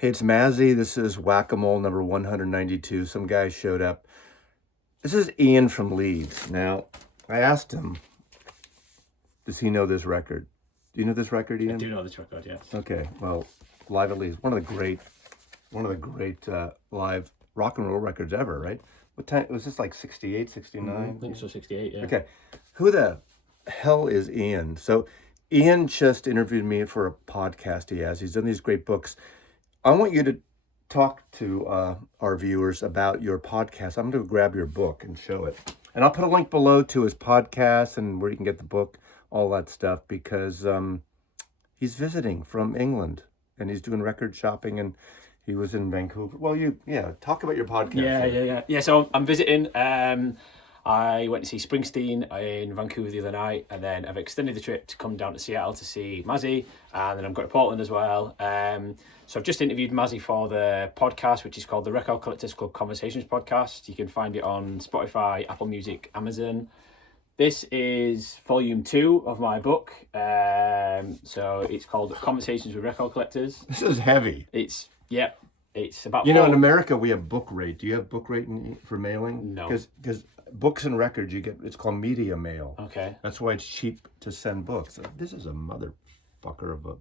Hey, it's Mazzy. This is Whack-A-Mole number 192. Some guy showed up. This is Ian from Leeds. Now, I asked him, does he know this record? Do you know this record, Ian? I do know this record, yes. Okay, well, Live at Leeds, one of the great live rock and roll records ever, right? What time was this? Like 68, 69? I think so, 68, yeah. Okay, who the hell is Ian? So, Ian just interviewed me for a podcast he has. He's done these great books. I want you to talk to our viewers about your podcast. I'm going to grab your book and show it. And I'll put a link below to his podcast and where you can get the book, all that stuff, because he's visiting from England and he's doing record shopping and he was in Vancouver. Well, talk about your podcast. Yeah, so I'm visiting. I went to see Springsteen in Vancouver the other night, and then I've extended the trip to come down to Seattle to see Mazzy, and then I'm going to Portland as well. So I've just interviewed Mazzy for the podcast, which is called the Record Collectors Club Conversations Podcast. You can find it on Spotify, Apple Music, Amazon. This is volume 2 of my book. So it's called Conversations with Record Collectors. This is heavy. It's about... in America, we have book rate. Do you have book rate for mailing? No. Because books and records, it's called media mail. Okay. That's why it's cheap to send books. This is a motherfucker of a...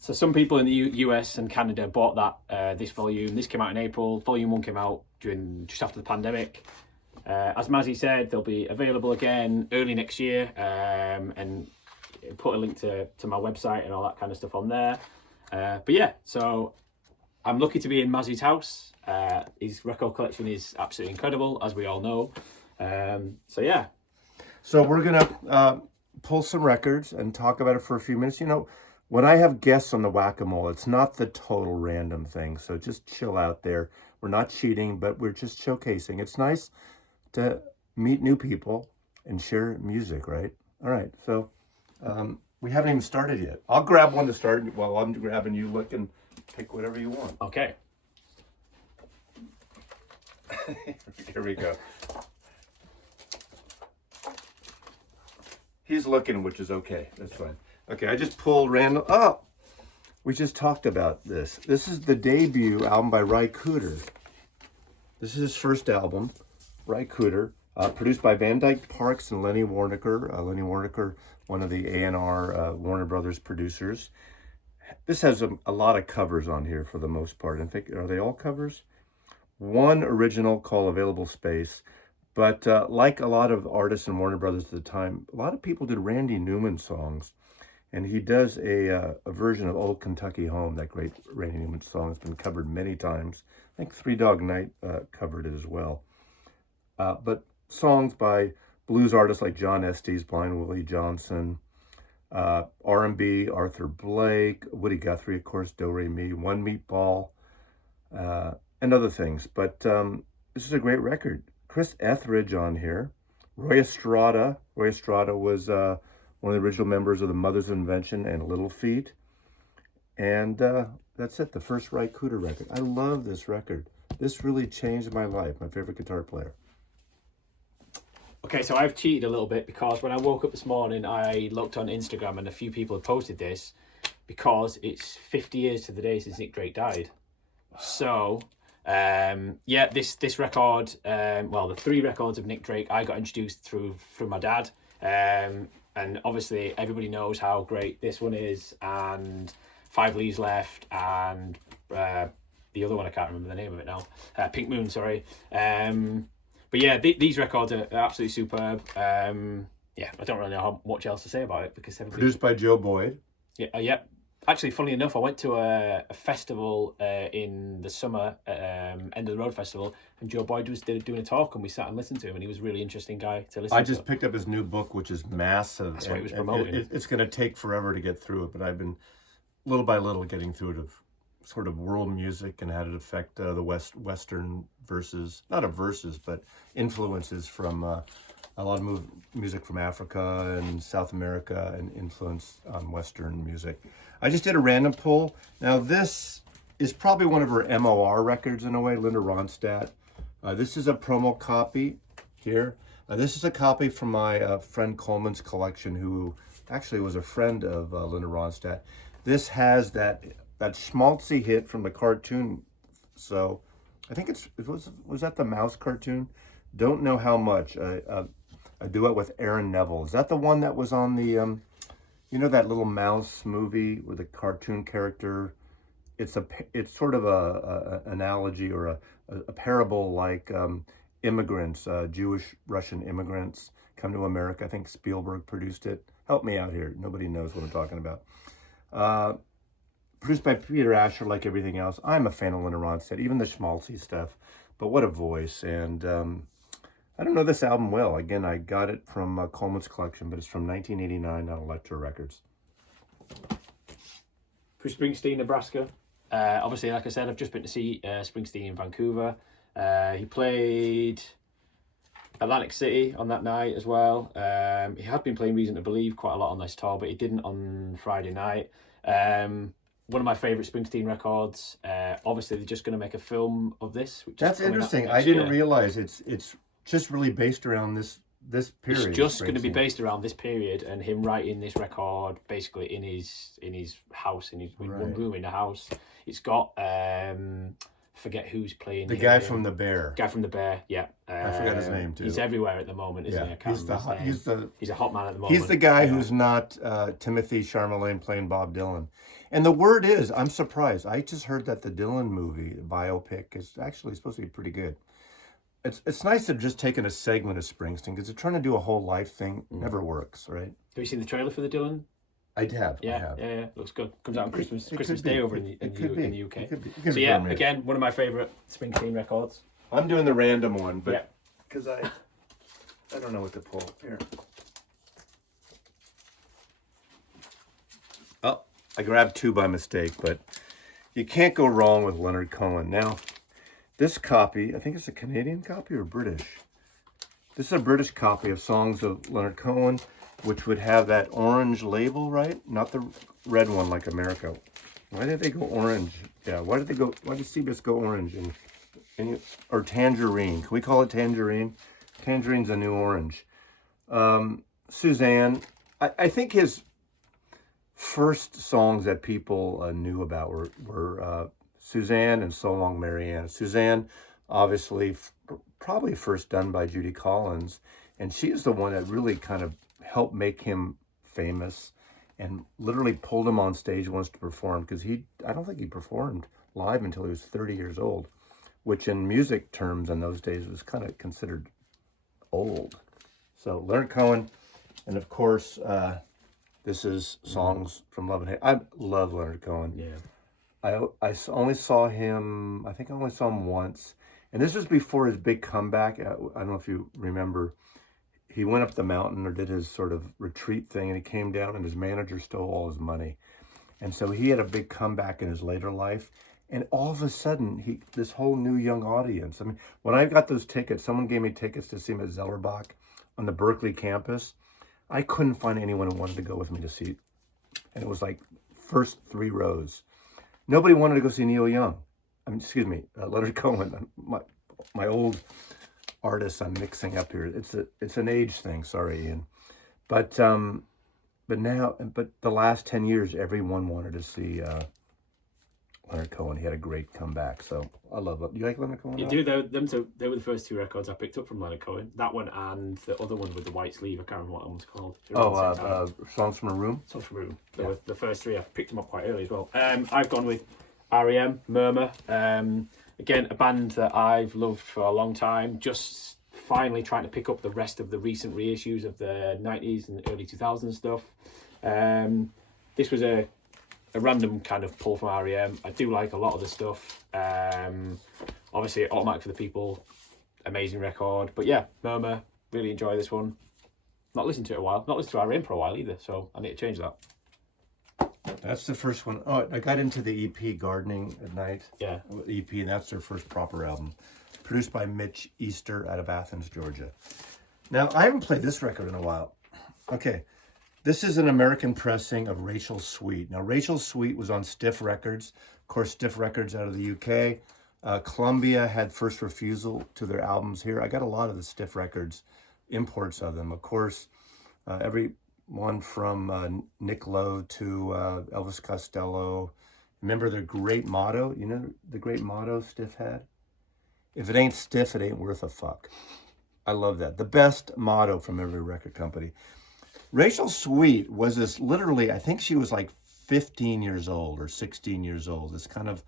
So some people in the US and Canada bought that this volume. This came out in April. Volume 1 came out just after the pandemic. As Mazzy said, they'll be available again early next year, and put a link to my website and all that kind of stuff on there. But yeah, so I'm lucky to be in Mazzy's house. His record collection is absolutely incredible, as we all know. So yeah. So we're gonna pull some records and talk about it for a few minutes. When I have guests on the Whack-A-Mole, it's not the total random thing. So just chill out there. We're not cheating, but we're just showcasing. It's nice to meet new people and share music, right? All right. So we haven't even started yet. I'll grab one to start while I'm grabbing you. Look and pick whatever you want. Okay. Here we go. He's looking, which is okay. That's fine. Okay, I just pulled random. Oh, we just talked about this. This is the debut album by Cooder. This is his first album, Cooder, produced by Van Dyke Parks and Lenny Waronker. Lenny Waronker, one of the A&R Warner Brothers producers. This has a lot of covers on here for the most part. I think, are they all covers? One original called Available Space. But like a lot of artists in Warner Brothers at the time, a lot of people did Randy Newman songs. And he does a version of Old Kentucky Home, that great Randy Newman song. It's been covered many times. I think Three Dog Night covered it as well. But songs by blues artists like John Estes, Blind Willie Johnson, R&B, Arthur Blake, Woody Guthrie, of course, Do Re Mi, One Meatball, and other things. But this is a great record. Chris Etheridge on here. Roy Estrada. Roy Estrada was one of the original members of the Mothers of Invention and Little Feat. And that's it, the first Cooder record. I love this record. This really changed my life, my favorite guitar player. Okay, so I've cheated a little bit because when I woke up this morning, I looked on Instagram and a few people had posted this because it's 50 years to the day since Nick Drake died. So, this record, the 3 records of Nick Drake, I got introduced through my dad. And obviously everybody knows how great this one is, and 5 Leaves Left, and the other one, I can't remember the name of it now. Pink Moon, sorry. But yeah, these records are absolutely superb. I don't really know how much else to say about it because produced by Joe Boyd. Yeah. Actually, funnily enough, I went to a festival in the summer, End of the Road Festival, and Joe Boyd was doing a talk, and we sat and listened to him, and he was a really interesting guy to listen to. I just picked up his new book, which is massive. That's what he was promoting. It's going to take forever to get through it, but I've been little by little getting through it, of sort of world music and how it affect the Western verses, not a verses, but influences from a lot of music from Africa and South America, and influence on Western music. I just did a random pull. Now this is probably one of her MOR records in a way, Linda Ronstadt. This is a promo copy here. This is a copy from my friend Coleman's collection, who actually was a friend of Linda Ronstadt. This has that that schmaltzy hit from the cartoon. So I think was that the mouse cartoon? Don't know how much. A duet with Aaron Neville. Is that the one that was on the that little mouse movie with a cartoon character? It's sort of a analogy or a parable like immigrants, Jewish Russian immigrants come to America. I think Spielberg produced it. Help me out here. Nobody knows what I'm talking about. Produced by Peter Asher, like everything else. I'm a fan of Leonard Ronstadt, even the schmaltzy stuff. But what a voice. And I don't know this album well. Again, I got it from Coleman's collection, but it's from 1989 on Elektra Records. For Springsteen, Nebraska. Obviously, like I said, I've just been to see Springsteen in Vancouver. He played Atlantic City on that night as well. He had been playing Reason to Believe quite a lot on this tour, but he didn't on Friday night. One of my favourite Springsteen records. Obviously, they're just going to make a film of this. That's interesting. I didn't realize it's just really based around this period. It's just going to be based around this period and him writing this record basically in his house, in one room in the house. It's got forget who's playing the guy from the Bear. Guy from the Bear, yeah. I forgot his name too. He's everywhere at the moment, isn't he? I can't he's a hot man at the moment. He's the guy who's not Timothy Chalamet playing Bob Dylan. And the word is, I'm surprised. I just heard that the Dylan movie, the biopic, is actually supposed to be pretty good. It's nice to just taking a segment of Springsteen because they're trying to do a whole life thing. Never works, right? Have you seen the trailer for the Dylan? I have. Yeah. Looks good. Comes out on Christmas Day over in the UK. It could be. So yeah, again, one of my favourite Springsteen records. I'm doing the random one, but because I don't know what to pull here. Oh, I grabbed two by mistake, but you can't go wrong with Leonard Cohen. Now, this copy, I think it's a Canadian copy or British. This is a British copy of songs of Leonard Cohen, which would have that orange label, right? Not the red one like America. Why did they go orange? Yeah, why did Seabiscuit go orange? Or tangerine. Can we call it tangerine? Tangerine's a new orange. Suzanne. I think his first songs that people knew about were Suzanne and So Long Marianne. Suzanne, obviously, probably first done by Judy Collins. And she's the one that really kind of helped make him famous and literally pulled him on stage once to perform because I don't think he performed live until he was 30 years old, which in music terms in those days was kind of considered old. So Leonard Cohen, and of course, this is songs from Love and Hate. I love Leonard Cohen. Yeah. I only saw him, I think I only saw him once. And this was before his big comeback. I don't know if you remember. He went up the mountain or did his sort of retreat thing, and he came down and his manager stole all his money. And so he had a big comeback in his later life. And all of a sudden, this whole new young audience. I mean, when I got those tickets, someone gave me tickets to see him at Zellerbach on the Berkeley campus. I couldn't find anyone who wanted to go with me to see it. And it was like first 3 rows. Nobody wanted to go see Neil Young. Leonard Cohen, my old artists I'm mixing up here. It's an age thing. Sorry, Ian. But the last 10 years, everyone wanted to see Leonard Cohen. He had a great comeback. So I love it. Do you like Leonard Cohen? You do. They were the first 2 records I picked up from Leonard Cohen. That one and the other one with the white sleeve. I can't remember what that one's called. Songs from a Room. Songs from a Room. They were the first 3. I picked them up quite early as well. I've gone with R.E.M, Murmur. Again, a band that I've loved for a long time. Just finally trying to pick up the rest of the recent reissues of the 90s and early 2000s stuff. This was a random kind of pull from R.E.M. I do like a lot of the stuff. Obviously, Automatic for the People, amazing record. But yeah, Murmur, really enjoy this one. Not listened to it a while. Not listened to R.E.M for a while either, so I need to change that. That's the first one. Oh, I got into the EP Gardening at Night. Yeah. EP, and that's their first proper album. Produced by Mitch Easter out of Athens, Georgia. Now, I haven't played this record in a while. Okay. This is an American pressing of Rachel Sweet. Now, Rachel Sweet was on Stiff Records. Of course, Stiff Records out of the UK. Columbia had first refusal to their albums here. I got a lot of the Stiff Records imports of them. Of course, everyone from Nick Lowe to Elvis Costello Remember their great motto? You know the great motto Stiff had? If it ain't stiff, it ain't worth a fuck. I love that. The best motto from every record company. Rachel Sweet was this literally, I think she was like 15 years old or 16 years old. This kind of,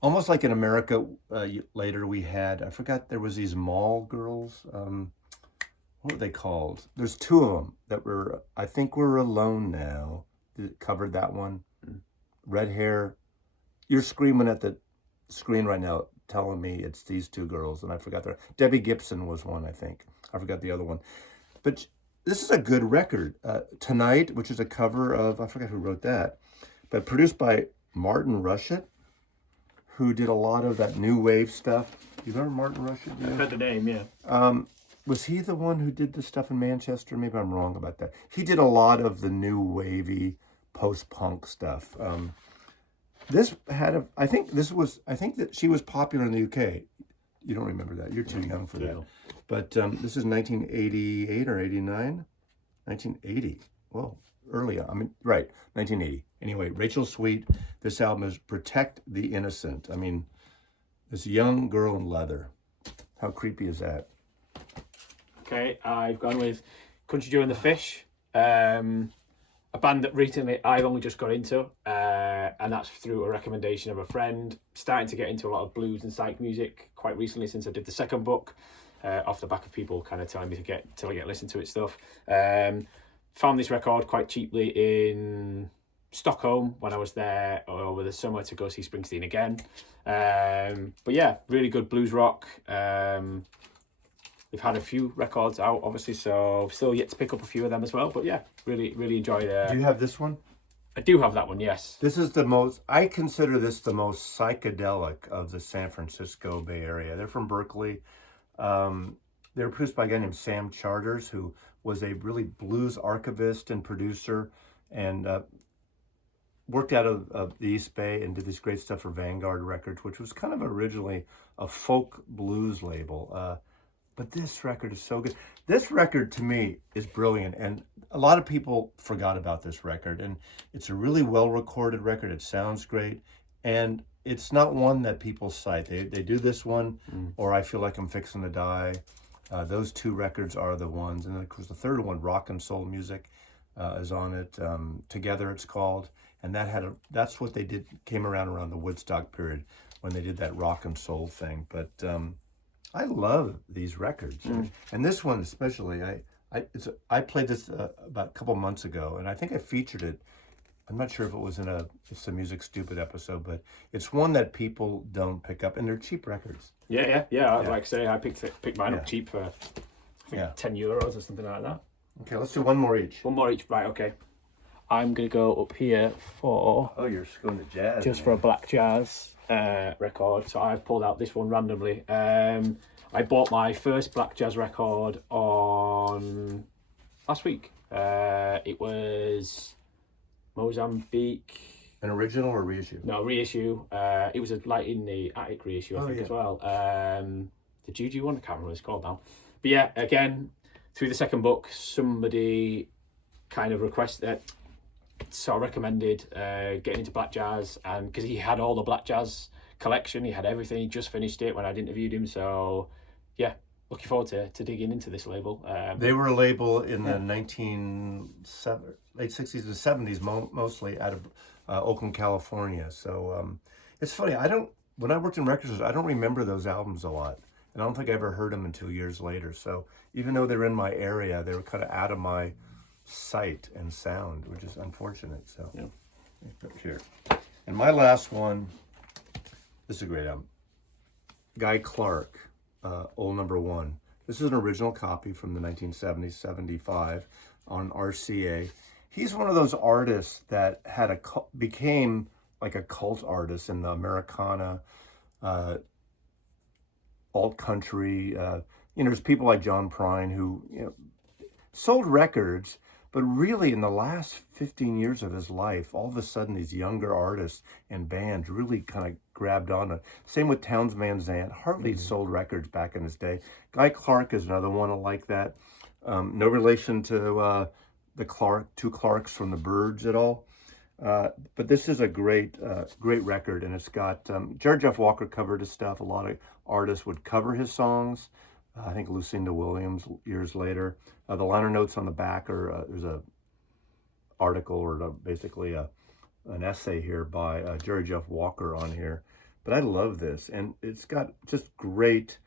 almost like in America, later we had, I forgot, there was these mall girls. What were they called? There's two of them that were, I think We're Alone Now. Covered that one. Red hair. You're screaming at the screen right now, telling me it's these two girls, and I forgot their. Debbie Gibson was one, I think. I forgot the other one. But this is a good record. Tonight, which is a cover of, I forgot who wrote that, but produced by Martin Rushett, who did a lot of that new wave stuff. You remember Martin Rushett? I've heard the name, yeah. Was he the one who did the stuff in Manchester? Maybe I'm wrong about that. He did a lot of the new wavy post-punk stuff. This had I think that she was popular in the UK. You don't remember that. You're too young for that. But this is 1988 or 89? 1980. Well, early on. I mean, right, 1980. Anyway, Rachel Sweet, this album is Protect the Innocent. I mean, this young girl in leather. How creepy is that? Okay, I've gone with Country Joe and the Fish. A band that recently I've only just got into, and that's through a recommendation of a friend. Starting to get into a lot of blues and psych music quite recently since I did the second book, off the back of people kind of telling me to listen to it stuff. Found this record quite cheaply in Stockholm when I was there over the summer to go see Springsteen again. But yeah, really good blues rock. We've had a few records out, obviously, so still yet to pick up a few of them as well. But yeah, really enjoyed it. Do you have this one? I do have that one, yes. This is I consider this the most psychedelic of the San Francisco Bay Area. They're from Berkeley. They were produced by a guy named Sam Charters, who was a really blues archivist and producer, and worked out of the East Bay and did this great stuff for Vanguard Records, which was kind of originally a folk blues label. But this record is so good. This record, to me, is brilliant. And a lot of people forgot about this record. And it's a really well-recorded record. It sounds great. And it's not one that people cite. They do this one, or I Feel Like I'm Fixing to Die. Those two records are the ones. And then, of course, the third one, Rock and Soul Music, is on it. Together, it's called. And that's what they did, came around the Woodstock period when they did that rock and soul thing. But I love these records, and this one especially. I played this about a couple months ago, and I think I featured it. I'm not sure if it was in It's a Music Stupid episode, but it's one that people don't pick up, and they're cheap records. Yeah. Like I say, I picked mine up cheap for I think €10 or something like that. Okay, let's do one more each. One more each, right? Okay. I'm gonna go up here for. Oh, you're going to jazz. Just for a black jazz record. So I've pulled out this one randomly. I bought my first black jazz record on last week. It was Mozambique. An original or reissue? No, reissue. It was in the attic reissue, I think, as well. The Juju one, I can't remember what it's called now. But yeah, again, through the second book, somebody kind of recommended getting into black jazz, and because he had all the black jazz collection, he had everything. He just finished it when I'd interviewed him, so yeah, looking forward to digging into this label. They were a label in the late 60s to 70s, mostly out of Oakland, California. So it's funny, when I worked in record stores, I don't remember those albums a lot, and I don't think I ever heard them until years later. So even though they're in my area, they were kind of out of my sight and sound, which is unfortunate. So here. And my last one, this is a great album. Guy Clark, Old Number One. This is an original copy from the 1970s, 75 on RCA. He's one of those artists that became like a cult artist in the Americana, alt country. There's people like John Prine who sold records. But really, in the last 15 years of his life, all of a sudden, these younger artists and bands really kind of grabbed on it. Same with Townes Van Zandt. Hardly sold records back in his day. Guy Clark is another one like that. No relation to the two Clarks from the Byrds at all. But this is a great record, and it's got Jared Jeff Walker covered his stuff. A lot of artists would cover his songs. I think Lucinda Williams years later. The liner notes on the back are there's a article or basically an essay here by Jared Jeff Walker on here. But I love this, and it's got just great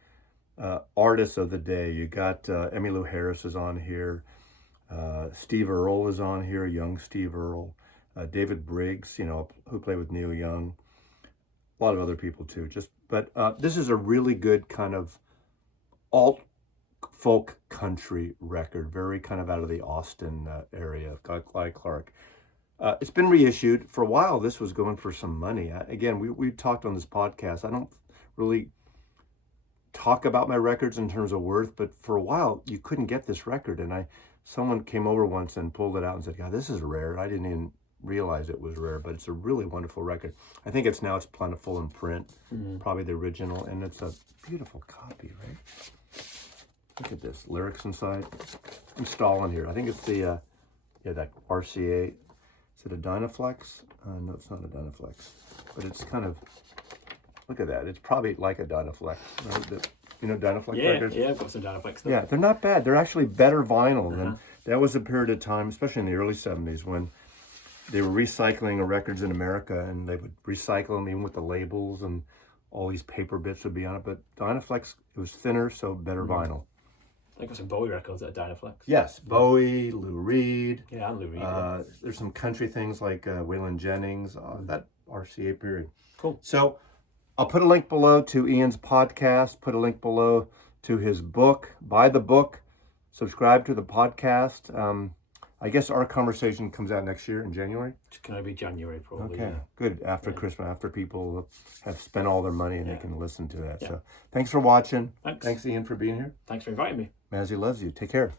artists of the day. You got Emmylou Harris is on here. Steve Earle is on here, young Steve Earle. David Briggs, who played with Neil Young. A lot of other people too. But this is a really good kind of alt folk country record, very kind of out of the Austin area, Guy Clark. It's been reissued. For a while, this was going for some money. Again, we talked on this podcast. I don't really talk about my records in terms of worth, but for a while, you couldn't get this record. And someone came over once and pulled it out and said, God, this is rare. I didn't even realize it was rare, but it's a really wonderful record. I think it's plentiful in print, probably the original, and it's a beautiful copy, right? Look at this, lyrics inside. I'm stalling here. I think it's the, that RCA. Is it a Dynaflex? No, it's not a Dynaflex, but it's kind of, look at that. It's probably like a Dynaflex, right? Dynaflex records? Yeah, I've got some Dynaflex stuff. Yeah, they're not bad. They're actually better vinyl than, that was a period of time, especially in the early 70s, when they were recycling records in America, and they would recycle them even with the labels, and all these paper bits would be on it. But Dynaflex, it was thinner, so better vinyl. I got some Bowie records that are Dynaflex. Yes, Bowie, Lou Reed. Yeah, and Lou Reed. There's some country things like Waylon Jennings, that RCA period. Cool. So I'll put a link below to Ian's podcast, put a link below to his book. Buy the book, subscribe to the podcast. I guess our conversation comes out next year in January. It's going to be January probably. Okay, good. After Christmas, after people have spent all their money and they can listen to that. So thanks for watching. Thanks. Thanks, Ian, for being here. Thanks for inviting me. Mazzy loves you. Take care.